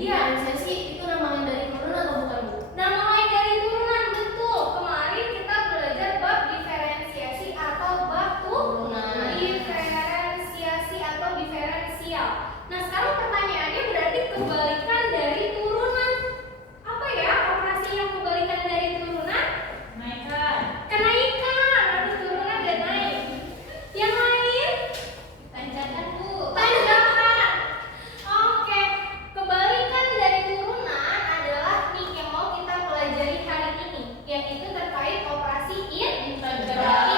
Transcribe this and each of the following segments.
Diferensiasi itu namanya dari turunan atau bukan, Bu? Namanya dari turunan, betul. Kemarin kita belajar bab diferensiasi atau bab Turunan. diferensiasi atau diferensial. Nah, sekarang pertanyaannya berarti kebalikan dari turunan. Apa ya operasi yang kebalikan dari turunan? Kenaikan. Ada turunan dan naik. Yang lain? Tanjakan, Bu. Tanjakan. Oke, kebalikan dari turunan adalah nih yang mau kita pelajari hari ini, yaitu terkait operasi integral.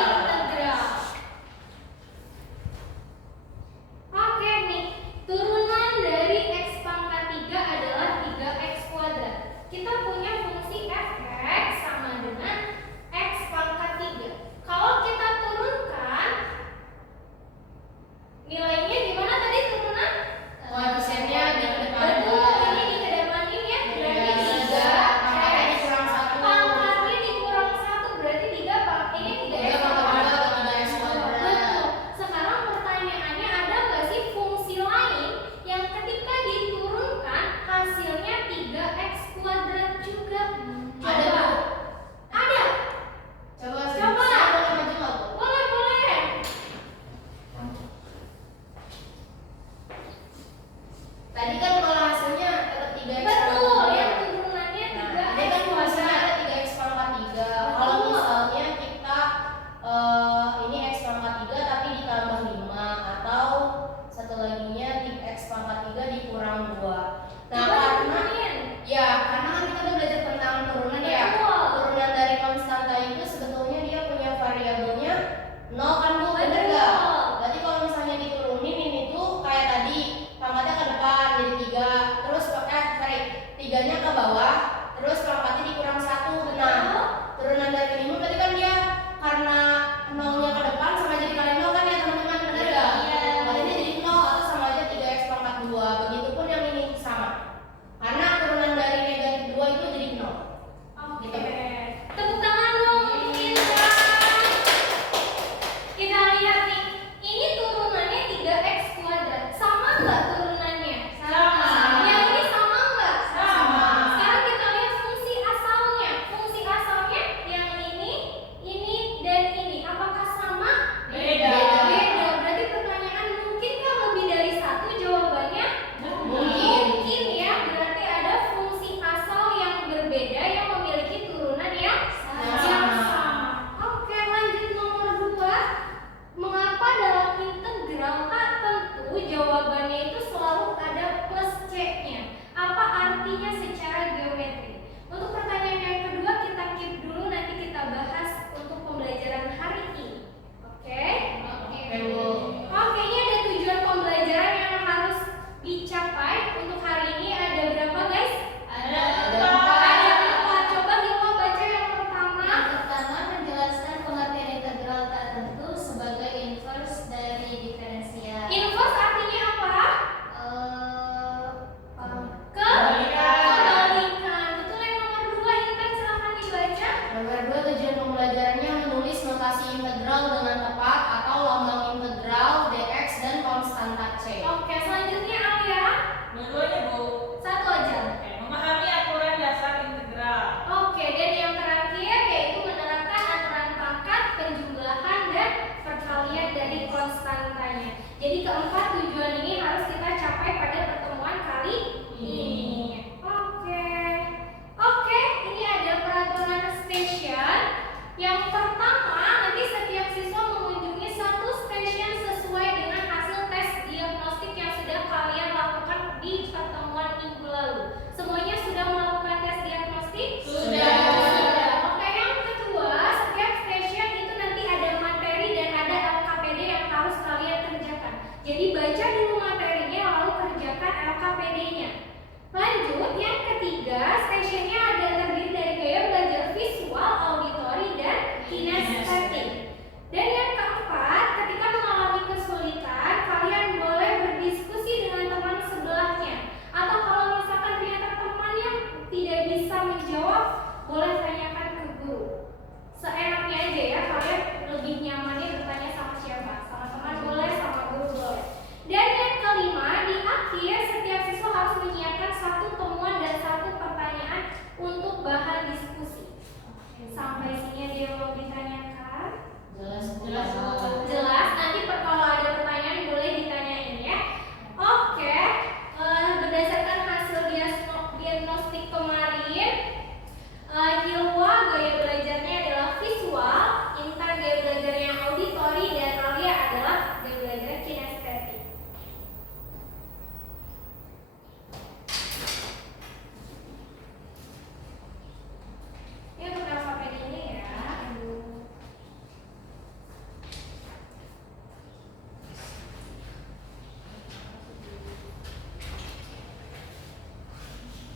Oke nih, turunan dari x pangkat 3 adalah 3x kuadrat. Kita punya fungsi fx sama dengan x pangkat 3. Kalau kita turunkan, nilainya gimana tadi turunan? Koefisiennya dikedepankan. Betul, ini dikedepanin ya. Berarti 3 Pangkatnya dikurang 1. pangkatnya dikurang 1, berarti 3 ini 3x pangkat 3x kuadrat. Betul. Sekarang pertanyaannya, ada nggak sih fungsi lain yang ketika diturunkan hasilnya 3x kuadrat juga? Ada, Bu. Ada. Coba. Coba. Saya boleh maju nggak, Bu? Boleh. Tadi kan kalau hasilnya tetap 3x. Betul, yang turunannya Nah, 3x ini kan hasilnya kuadrat. ada 3x pangkat 3. Kalau Betul. misalnya kita ini x pangkat 3 tapi ditambah 5, atau satu laginya x pangkat 3 dikurang 2. Nah, Coba karena diturunin. karena kan kita udah belajar tentang turunan ya. Betul. Turunan dari konstanta itu sebetulnya dia punya variabelnya 0 kan, Bu? Bener Betul. nggak? Berarti kalau misalnya diturunin ini tuh kayak tadi pangkatnya ke depan jadi 3, terus 3-nya ke bawah, terus pangkatnya dikurang 1. Nah, turunan dari ini berarti kan dia karena 0-nya ke depan sama aja dikali 0 kan ya, teman-teman? Bener nggak? Iya. Berarti dia jadi 0 atau sama aja 3x pangkat 2. Begitupun yang ini sama. Karena turunan dari negatif 2 itu jadi 0. Oke. Tepuk tangan dong untuk Intan. Kita lihat nih, ini turunannya 3x kuadrat. Sama nggak turunannya? Sama. Yang ini sama nggak? Sama. Sekarang kita lihat fungsi asalnya. Fungsi asal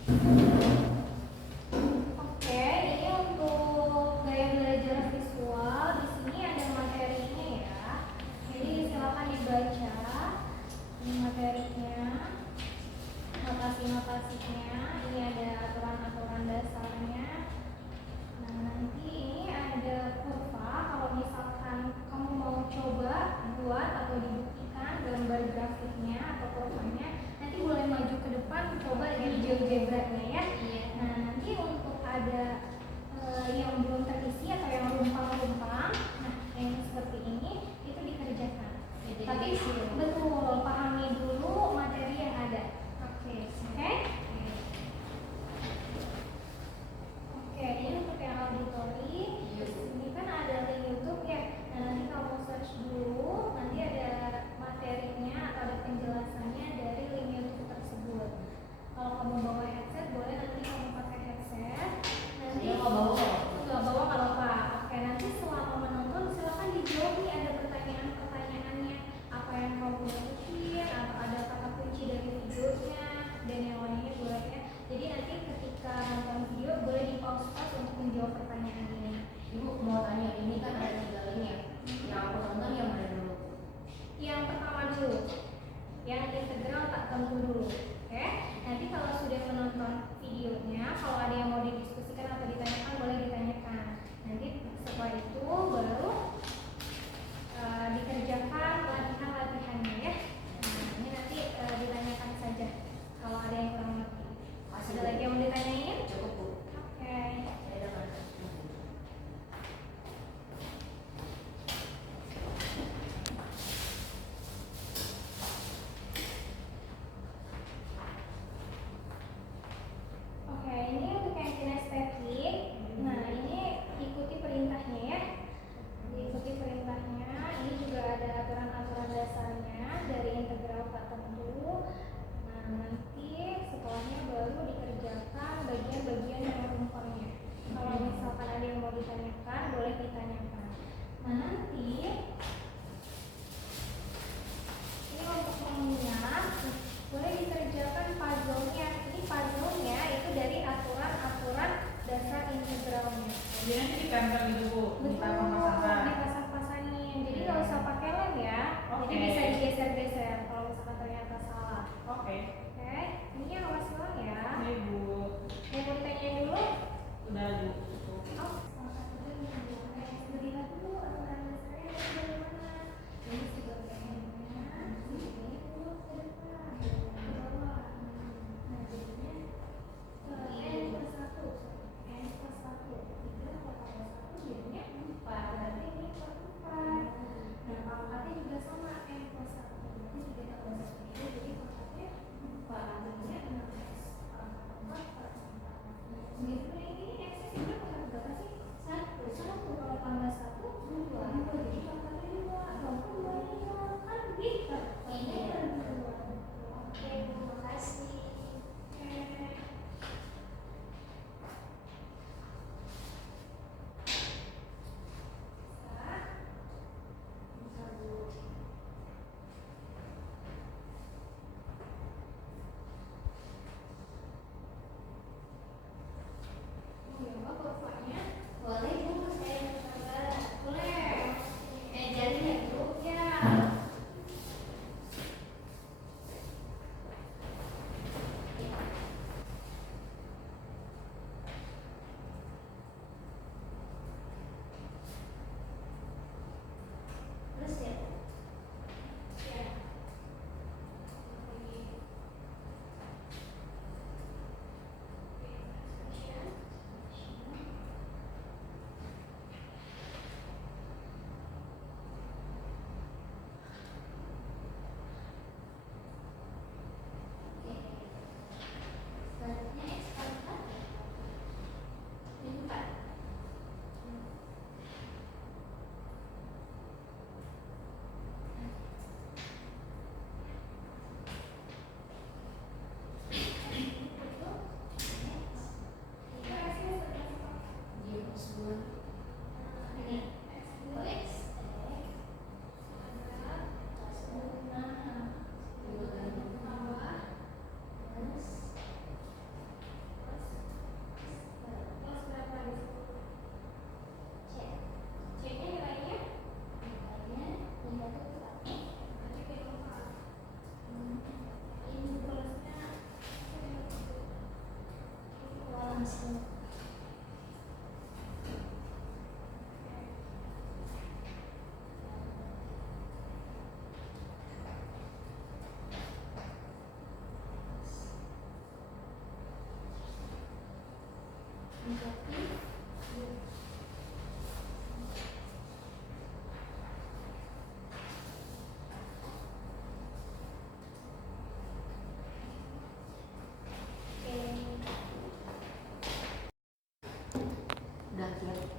Oke, ini untuk gaya belajar visual. Di sini ada materinya ya. Jadi silakan dibaca ini materinya, notasi-notasinya. Ini ada aturan-aturan dasarnya. Nah, nanti ini ada kurva. Kalau misalkan kamu mau coba buat atau dibuktikan gambar grafiknya atau kurvanya, nanti boleh maju ke depan coba di GeoGebra-nya ya. Nah, nanti untuk ada yang belum terisi atau yang rumpang-rumpang, nah yang seperti ini itu dikerjakan. Tapi betul, pahami dulu materi yang ada. Oke. Oke, ini untuk yang auditori. Ini kan ada link YouTube ya. Nah, nanti kamu search dulu, nanti ada materinya atau ada penjelasannya dari link YouTube tersebut. Kalau kamu bawa headset, boleh nanti kamu pakai headset. Nanti nggak bawa nggak apa-apa. Oke, nanti selama menonton silakan dijawab nih, ada pertanyaan-pertanyaannya. Apa yang kamu butuhin atau ada kata kunci dari videonya dan yang lainnya boleh ya. Jadi nanti ketika nonton video boleh di pause untuk menjawab pertanyaan ini. Ibu mau tanya, ini kan ada 3 link ya. Yang aku tonton yang mana dulu? Yang pertama dulu, yang integral tak tentu dulu. Oke, nanti kalau sudah menonton videonya, kalau ada yang mau didiskusikan atau ditanyakan boleh ditanyakan. Nanti setelah itu baru dikerjakan latihan-latihannya ya. Nah, ini nanti ditanyakan saja kalau ada yang kurang ngerti. Ada lagi yang mau ditanyain? Cukup Bu. Oke. Saya dengar. Oke, ini untuk yang kinestetik. Nah, ini ikuti perintahnya ya. Diikuti perintahnya. Ini juga ada aturan-aturan dasarnya dari integral tak tentu. Nah, nanti setelahnya baru dikerjakan bagian-bagian yang rumpangnya. Kalau misalkan ada yang mau ditanyakan, boleh ditanyakan. Nah, nanti ini untuk mengingat, boleh dikerjakan puzzle-nya. Ini puzzle-nya itu dari aturan-aturan dasar integralnya. Jadi nanti ditempel gitu Bu, kita pasang-pasang. Dipasang-pasangin. Jadi nggak usah pakai lem ya. Oke. Jadi bisa digeser-geser kalau misalkan ternyata salah. Oke. Oke, ini yang awas doang ya. Ini Bu, Yang mau ditanyain dulu? udah Bu. Cukup. Oh, salah satu dulu. Lihat dulu aturan dasarnya dari bagaimana. Ini sebagainya. Ini dulu ke depan. Ke bawah. Nah, jadinya N+1. N+1. 3 tambah 1 jadinya 4. masuk.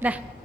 Dah.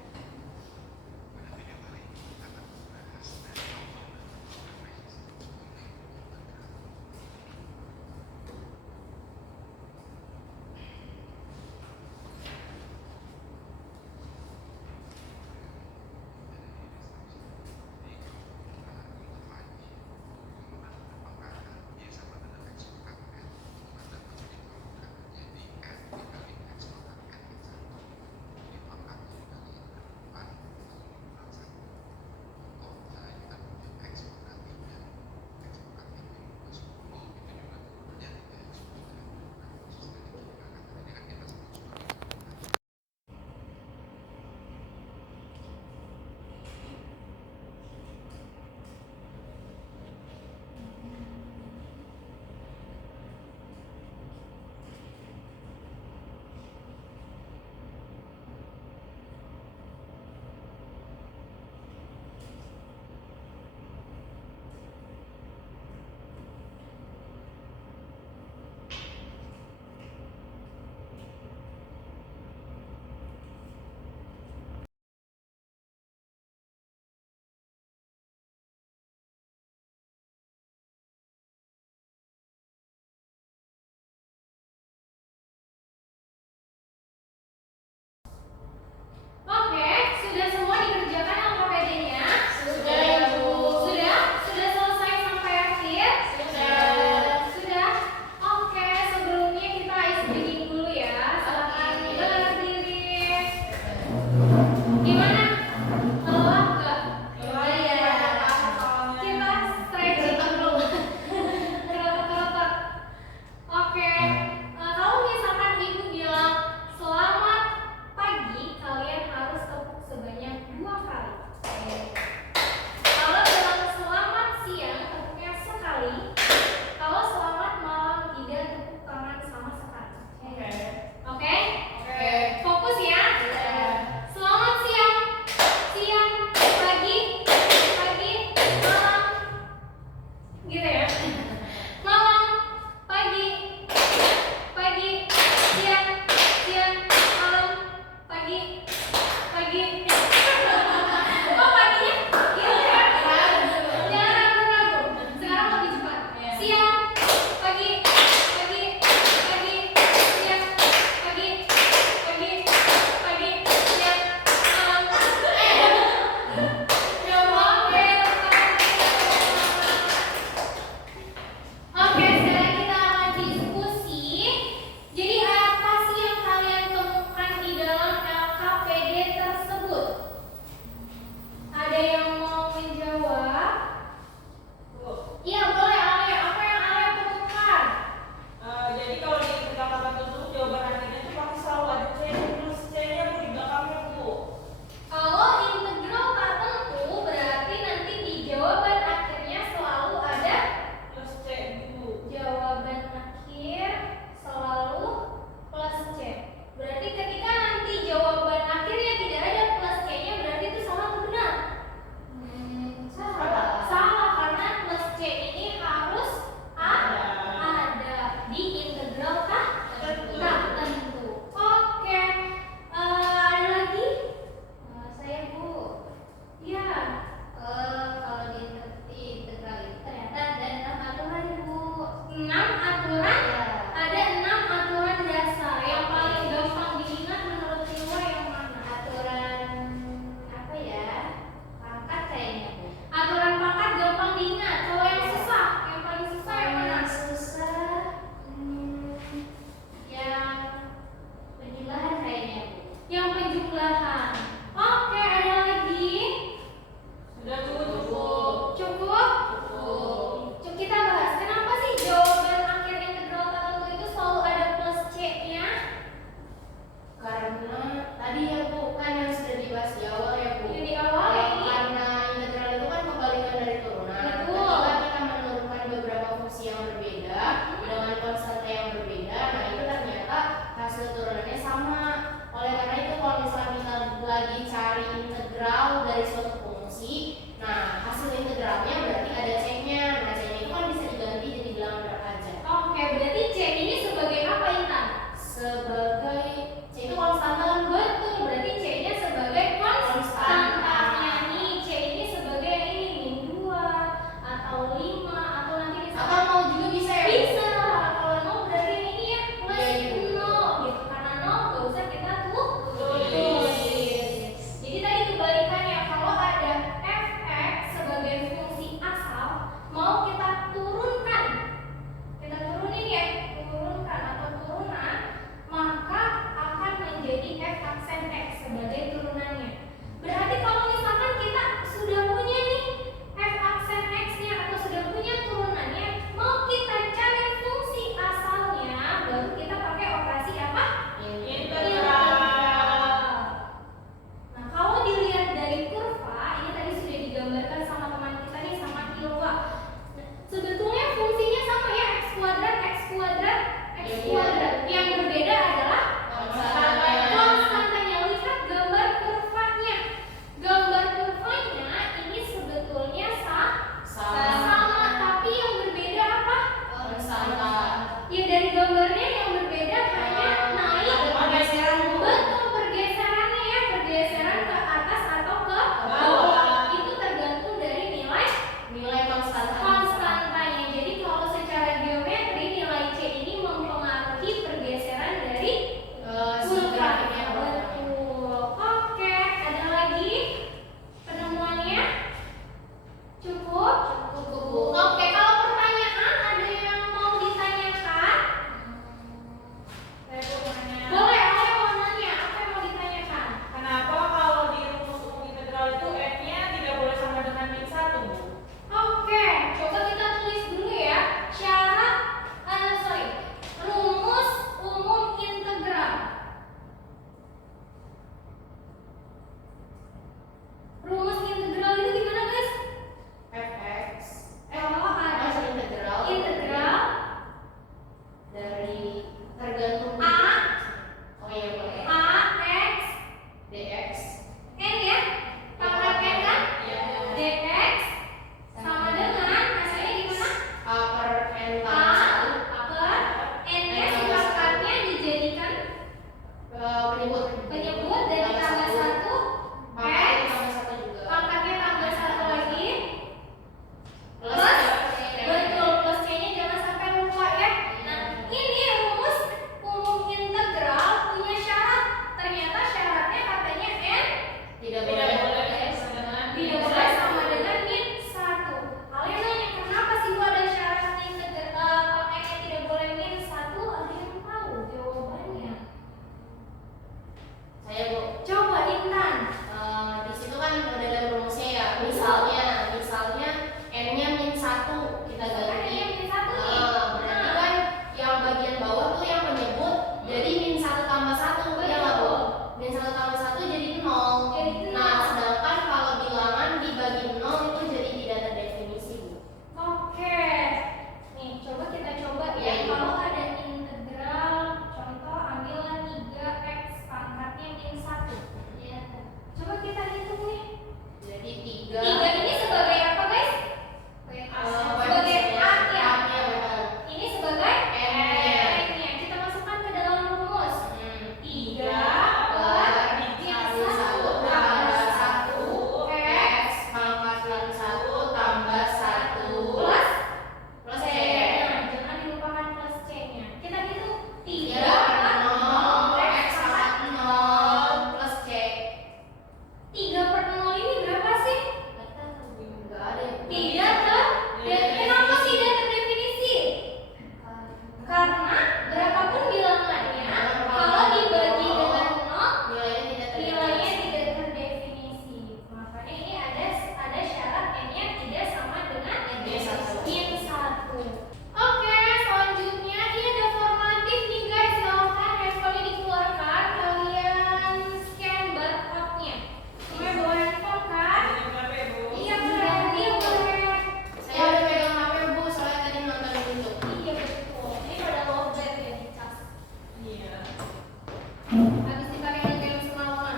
Habis dipakai ngegame semalaman.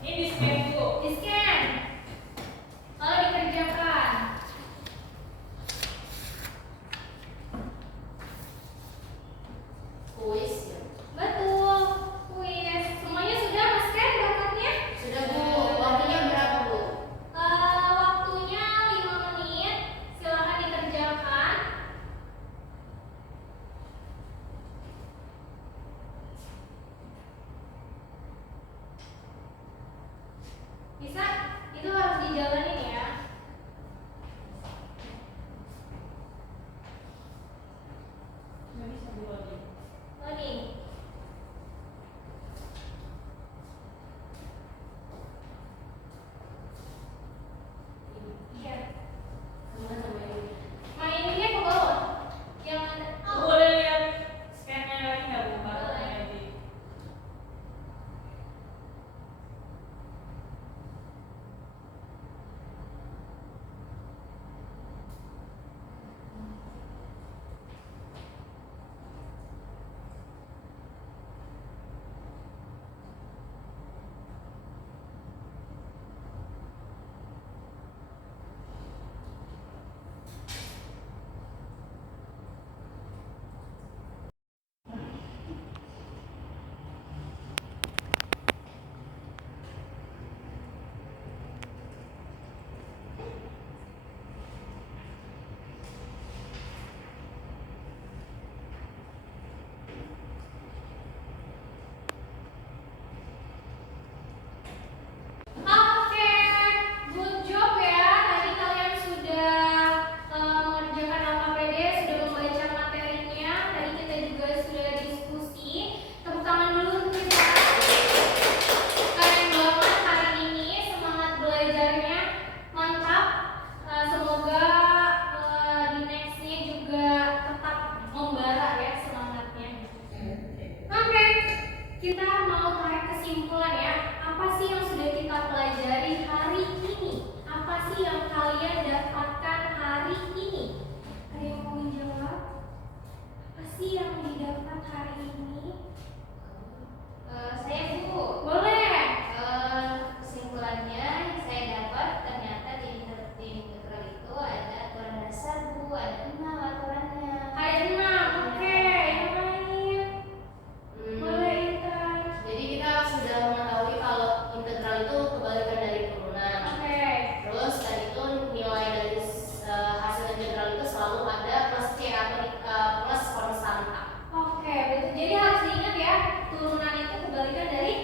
Ini di scan Bu. Di scan. Lalu dikerjakan. Kuis ya. Betul. Kuis. Semuanya sudah Mas Ken dapatnya? Sudah Bu. Waktunya berapa Bu? Waktunya 5 menit. Silakan dikerjakan. Bisa? Itu harus dijalanin ya. Nggak bisa Bu lagi. Loading. Iya. Gimana namanya? Mainnya ke bawah. Yang ada. Bu, boleh lihat scan-nya lagi nggak Bu? Barcode-nya lagi. Oke, good job ya. Tadi kalian sudah mengerjakan LKPD, sudah membaca materinya. Tadi kita juga sudah diskusi. Tepuk tangan dulu untuk kita. Keren banget hari ini, semangat belajarnya mantap. Semoga di nextnya juga tetap membara ya semangatnya. Oke, kita mau tarik kesimpulan ya. Apa sih yang sudah kita pelajari hari ini? Apa sih yang kalian dapatkan hari ini? Ada yang mau menjawab? Apa sih yang didapat hari ini? Saya Bu. Boleh. Kesimpulannya saya dapat ternyata di integral itu ada aturan dasar Bu, ada 6 aturannya. Ada 6. Oke, yang lain. Boleh Intan. Jadi kita sudah mengetahui kalau integral itu kebalikan dari turunan. Oke. Terus dan itu nilai dari hasil integral itu selalu ada plus c atau plus konstanta. Oke, betul. Jadi harus diingat ya, turunan itu kebalikan dari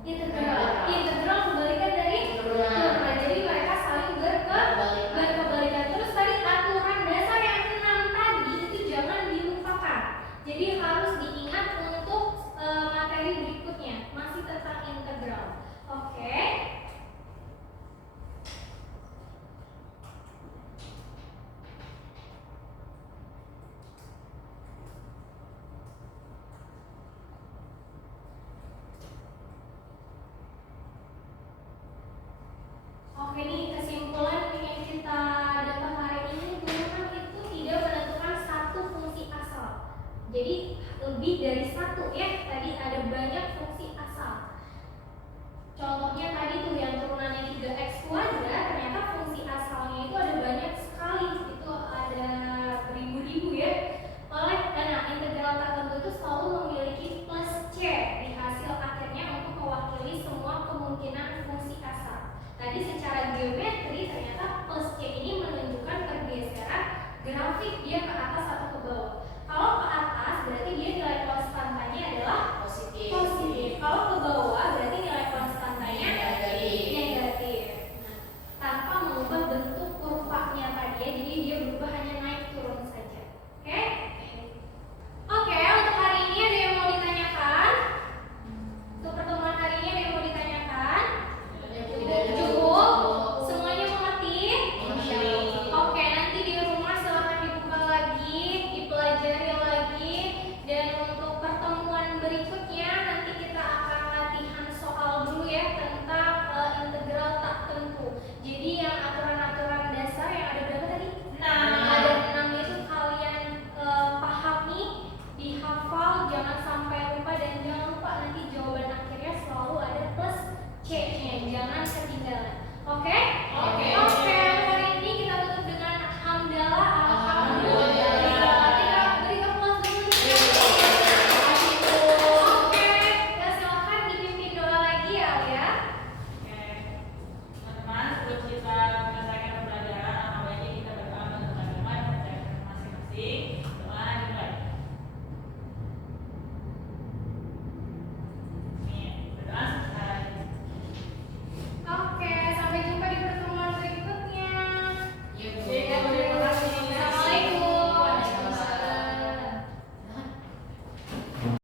integral. Integral kebalikan dari Turunan. turunan. Jadi mereka saling berkebalikan. Terus tadi aturan dasar yang 6 tadi itu jangan dilupakan. Jadi harus diingat untuk materi berikutnya, masih tentang integral. Oke. Oke nih, kesimpulan yang kita dapat hari ini, turunan itu tidak menentukan satu fungsi asal. Jadi lebih dari satu ya. Tadi ada banyak fungsi asal. Contohnya tadi tuh yang turunannya 3x kuadrat, ternyata fungsi asalnya itu ada banyak sekali. Itu ada beribu-ribu ya. Oleh karena integral tertentu itu selalu